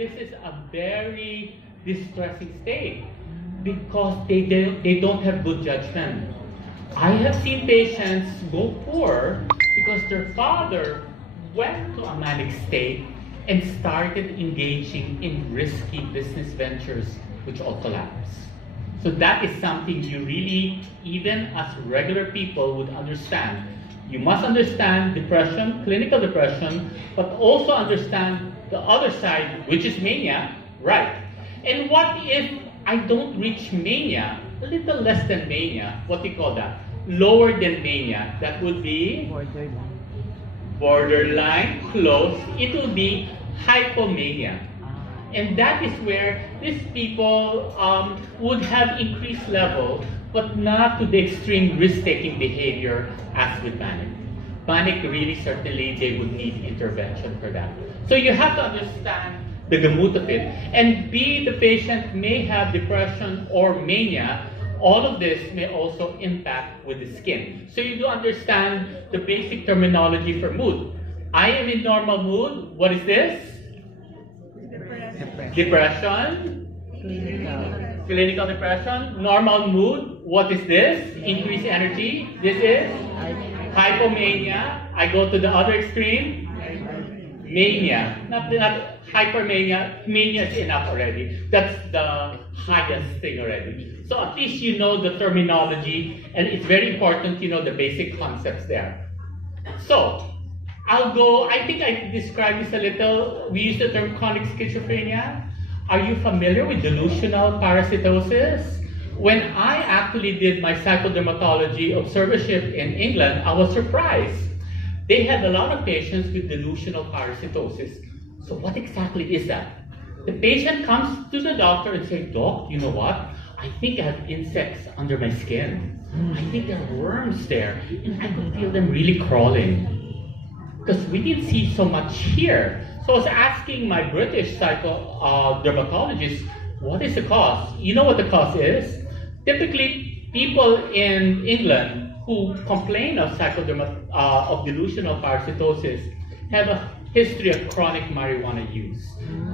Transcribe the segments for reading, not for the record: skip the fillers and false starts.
this is a very distressing state because they don't have good judgment. I have seen patients go poor because their father went to a manic state and started engaging in risky business ventures, which all collapsed. So that is something you really, even as regular people, would understand. You must understand depression, clinical depression, but also understand the other side, which is mania, right? And what if I don't reach mania, a little less than mania? What do you call that? Lower than mania. That would be borderline, close. It will be hypomania. And that is where these people would have increased level, but not to the extreme risk-taking behavior as with panic. Panic, really, certainly, they would need intervention for that. So you have to understand the gamut of it. And B, the patient may have depression or mania. All of this may also impact with the skin. So you do understand the basic terminology for mood. I am in normal mood. What is this? Depression. Clinical depression. Normal mood. What is this? Increased energy. This is hypomania. I go to the other extreme. Mania. Not hypermania. Mania is enough already. That's the highest thing already. So at least you know the terminology, and it's very important you know the basic concepts there. So I'll go, I think I described this a little. We use the term chronic schizophrenia. Are you familiar with delusional parasitosis? When I actually did my psychodermatology observership in England, I was surprised. They had a lot of patients with delusional parasitosis. So what exactly is that? The patient comes to the doctor and says, "Doc, you know what? I think I have insects under my skin. I think there are worms there, and I could feel them really crawling." Because we didn't see so much here. So I was asking my British dermatologist, what is the cause? You know what the cause is? Typically, people in England who complain of of delusional parasitosis have a history of chronic marijuana use.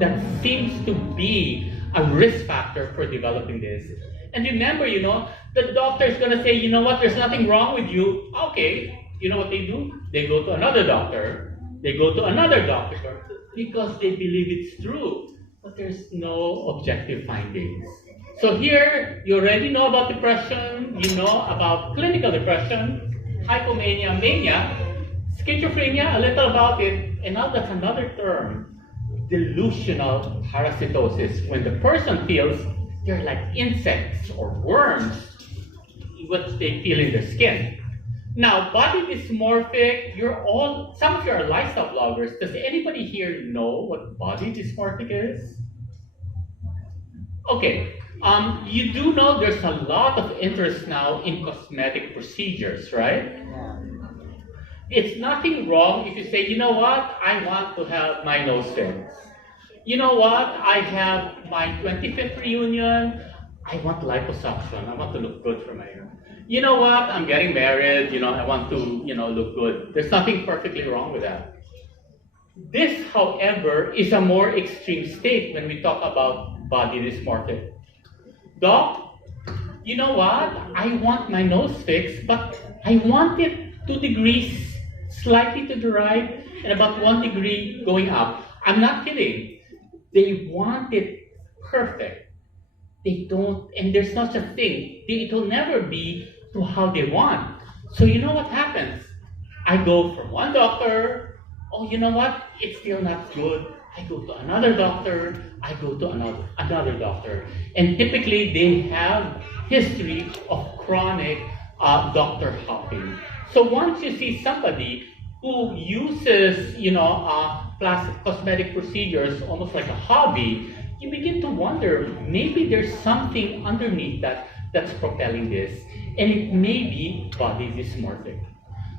That seems to be a risk factor for developing this. And remember, you know, the doctor is going to say, you know what, there's nothing wrong with you. Okay. You know what they do? They go to another doctor. They go to another doctor because they believe it's true. But there's no objective findings. So here, you already know about depression. You know about clinical depression, hypomania, mania, schizophrenia, a little about it. And now that's another term, delusional parasitosis. When the person feels they're like insects or worms, what they feel in their skin. Now, body dysmorphic, some of you are lifestyle bloggers. Does anybody here know what body dysmorphic is? Okay, you do know there's a lot of interest now in cosmetic procedures, right? It's nothing wrong if you say, you know what, I want to have my nose fixed. You know what, I have my 25th reunion, I want liposuction, I want to look good for my hair. You know what, I'm getting married, you know, I want to, you know, look good. There's nothing perfectly wrong with that. This, however, is a more extreme state when we talk about body dysmorphic. Doc, you know what, I want my nose fixed, but I want it 2 degrees slightly to the right and about 1 degree going up. I'm not kidding. They want it perfect. They don't, and there's such a thing. It will never be to how they want. So you know what happens? I go from one doctor, oh, you know what? It's still not good. I go to another doctor, I go to another doctor. And typically they have history of chronic doctor hopping. So once you see somebody who uses, you know, plastic cosmetic procedures almost like a hobby, you begin to wonder, maybe there's something underneath that's propelling this, and it may be body dysmorphic.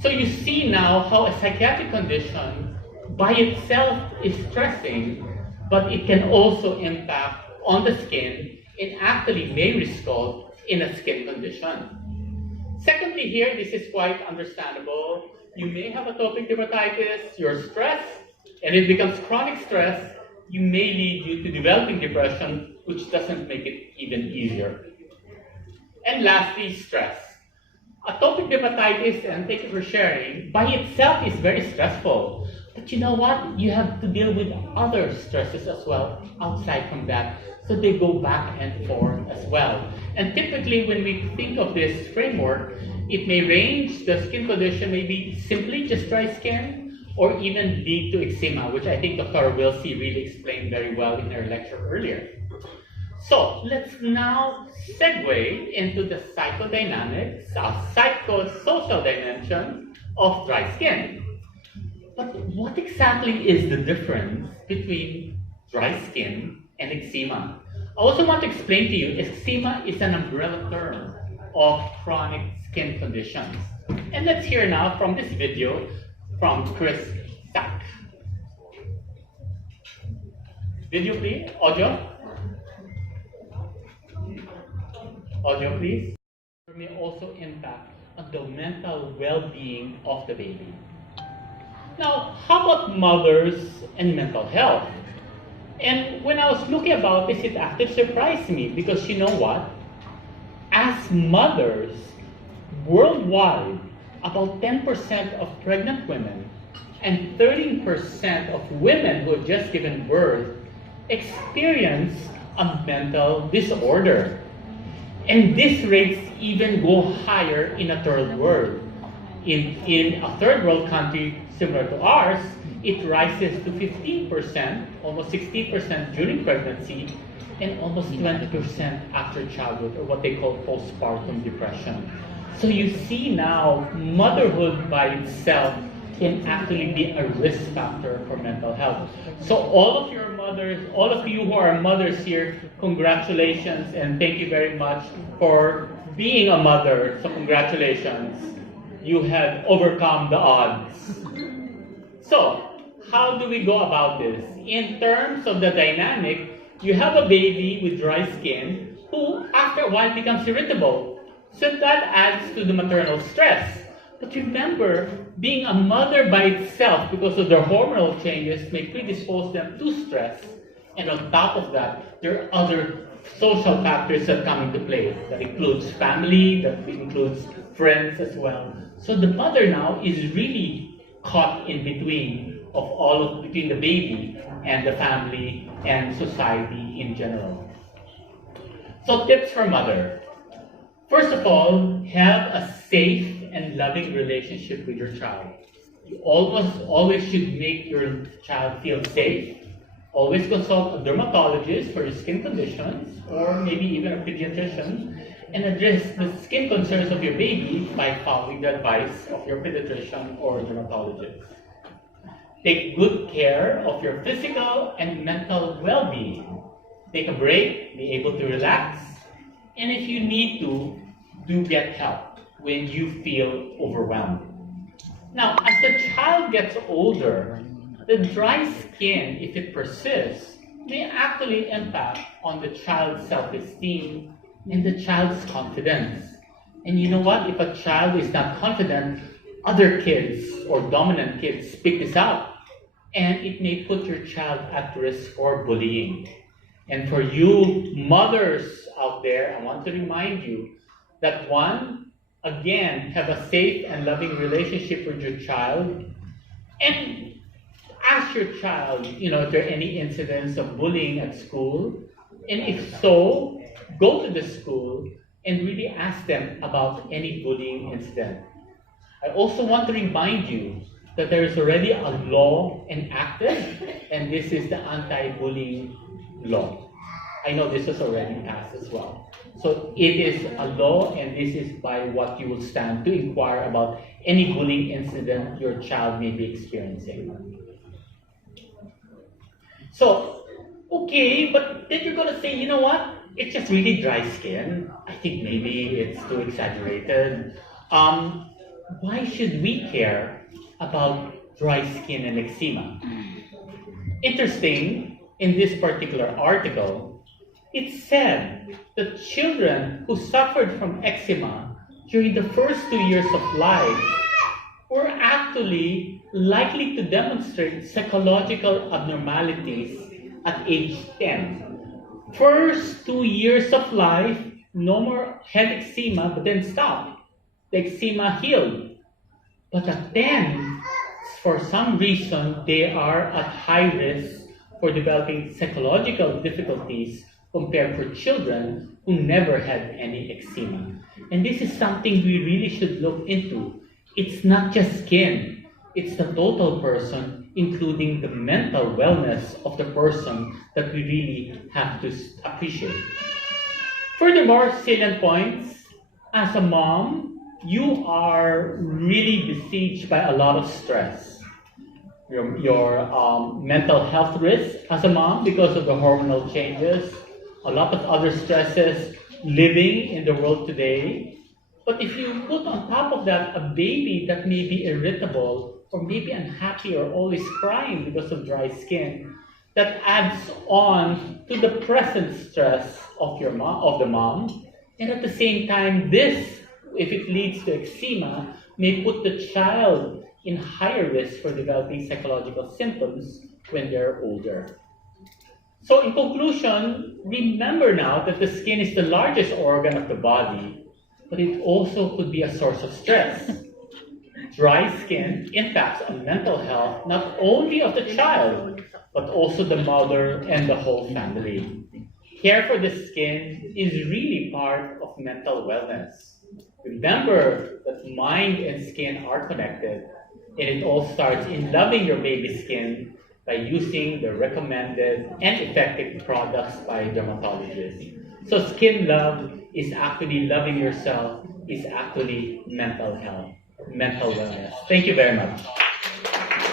So you see now how a psychiatric condition by itself is stressing, but it can also impact on the skin and actually may result in a skin condition. Secondly here, this is quite understandable. You may have atopic dermatitis, you're stressed, and it becomes chronic stress, you may lead you to developing depression, which doesn't make it even easier. And lastly, stress. Atopic dermatitis, and thank you for sharing, by itself is very stressful. But you know what? You have to deal with other stresses as well outside from that. So they go back and forth as well. And typically when we think of this framework, it may range, the skin condition may be simply just dry skin, or even lead to eczema, which I think Dr. Wilsey really explained very well in her lecture earlier. So let's now segue into the psychodynamics, psychosocial dimension of dry skin. But what exactly is the difference between dry skin and eczema? I also want to explain to you, eczema is an umbrella term of chronic skin conditions. And let's hear now from this video from Chris Sack. Video please, audio. Audio please. It may also impact on the mental well-being of the baby. Now, how about mothers and mental health? And when I was looking about this, it actually surprised me because you know what? As mothers, worldwide, about 10% of pregnant women and 13% of women who have just given birth experience a mental disorder. And these rates even go higher in a third world. In a third world country similar to ours, it rises to 15%, almost 16% during pregnancy, and almost 20% after childhood, or what they call postpartum depression. So you see now, motherhood by itself can actually be a risk factor for mental health. So all of your mothers, all of you who are mothers here, congratulations, and thank you very much for being a mother. So congratulations. You have overcome the odds. So, how do we go about this? In terms of the dynamic, you have a baby with dry skin who after a while becomes irritable. So that adds to the maternal stress. But remember, being a mother by itself, because of their hormonal changes, may predispose them to stress. And on top of that, there are other social factors that come into play. That includes family, that includes friends as well. So the mother now is really caught in between between the baby and the family and society in general. So tips for mother. First of all, have a safe and loving relationship with your child. You always should make your child feel safe. Always consult a dermatologist for your skin conditions, or maybe even a pediatrician, and address the skin concerns of your baby by following the advice of your pediatrician or dermatologist. Take good care of your physical and mental well-being. Take a break, be able to relax, and if you need to, do get help when you feel overwhelmed. Now, as the child gets older, the dry skin, if it persists, may actually impact on the child's self-esteem and the child's confidence. And you know what? If a child is not confident, other kids or dominant kids pick this up, and it may put your child at risk for bullying. And for you mothers out there, I want to remind you that one, again, have a safe and loving relationship with your child, and ask your child, if there are any incidents of bullying at school, and if so, go to the school and really ask them about any bullying incident. I also want to remind you that there is already a law enacted, and this is the anti-bullying law. I know this was already passed as well. So it is a law, and this is by what you will stand to inquire about any bullying incident your child may be experiencing. So, okay, but then you're going to say, you know what? It's just really dry skin. I think maybe it's too exaggerated. Why should we care about dry skin and eczema? Interesting, in this particular article, it said that children who suffered from eczema during the first 2 years of life were actually likely to demonstrate psychological abnormalities at age 10. First 2 years of life, no more head eczema, but then stop. The eczema healed. But at 10, for some reason, they are at high risk for developing psychological difficulties compared for children who never had any eczema. And this is something we really should look into. It's not just skin, it's the total person, including the mental wellness of the person that we really have to appreciate. Furthermore, salient points, as a mom, you are really besieged by a lot of stress. Your mental health risks as a mom because of the hormonal changes, a lot of other stresses living in the world today. But if you put on top of that a baby that may be irritable or maybe unhappy or always crying because of dry skin, that adds on to the present stress of the mom. And at the same time, this, if it leads to eczema, may put the child in higher risk for developing psychological symptoms when they're older. So in conclusion, remember now that the skin is the largest organ of the body, but it also could be a source of stress. Dry skin impacts on mental health not only of the child, but also the mother and the whole family. Care for the skin is really part of mental wellness. Remember that mind and skin are connected, and it all starts in loving your baby skin by using the recommended and effective products by dermatologists. So skin love is actually loving yourself, is actually mental health, mental wellness. Thank you very much.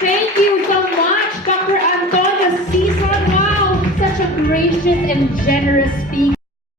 Thank you so much, Dr. Antonio Cesar. Wow, such a gracious and generous speaker.